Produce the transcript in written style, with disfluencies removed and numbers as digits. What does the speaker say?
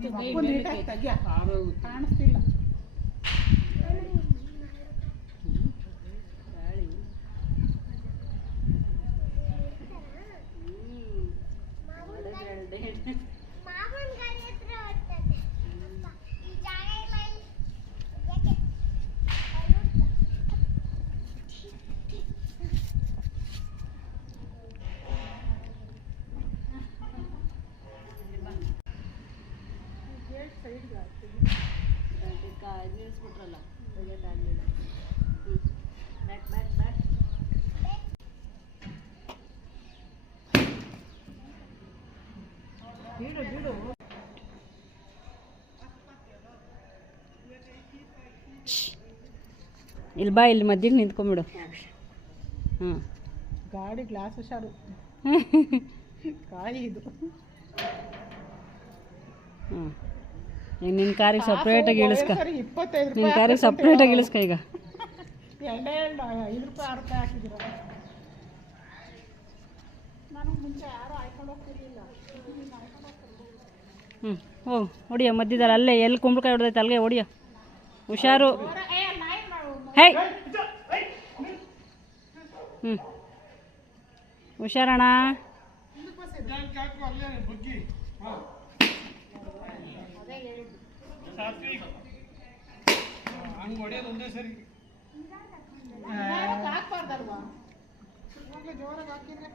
ನೀಟಾಗಿ ತೆಗಿಯ ಕಾಣಿಸ್ತಿಲ್ಲ. ನಿಲ್ಲಿಸ್ಬಿಟ್ರಲ್ಲ ತೆಗಿಯೋಕ್ಕಾಗಲಿಲ್ಲ. Back back back. ಬಿಡು ಬಿಡು. ಇಲ್ಲಿ ಬಾ, ಇಲ್ಲಿ ಮಧ್ಯಕ್ಕೆ ನಿಂತ್ಕೊಂಬಿಡು. ಹಾಂ, ಗಾಡಿ ಗ್ಲಾಸ್ ಹುಷಾರು. ಕಾಯಿ ಇದು. ಹಾಂ, ಈಗ ನಿನ್ನ ಕಾರಿಗೆ ಸಪ್ರೇಟಾಗಿ ಇಳಿಸ್ಕ. 25 ನಿನ್ನ ಕಾರಿಗೆ ಸಪ್ರೇಟಾಗಿ ಇಳಿಸ್ಕ. ಈಗ 5 ರೂಪಾಯಿ 6 ರೂಪಾಯಿ ಹಾಕಿದ್ದೀರ. ನನಗೆ ಮುಂಚೆ ಯಾರು ಹಾಕೊಂಡು ಹೋಗ್ತಿರ್ಲಿಲ್ಲ. ಹ್ಞೂ, ಹೋಗು ಹೊಡಿಯೋ ಮಧ್ಯದಲ್ಲಿ. ಅಲ್ಲೇ ಎಲ್ಲಿ ಕುಂಬಳಕಾಯಿ ಹೊಡೆದೈತೆ ಅಲ್ಲಿಗೆ ಹೊಡಿಯೋ. ಹುಷಾರು. ಹೇ, ಹ್ಞೂ, ಹುಷಾರಣ್ಣ. ಹಾಕ್ಬಾರ್ದಲ್ವಾ ಜೋರಾಗಿ ಹಾಕಿದ್ರೆ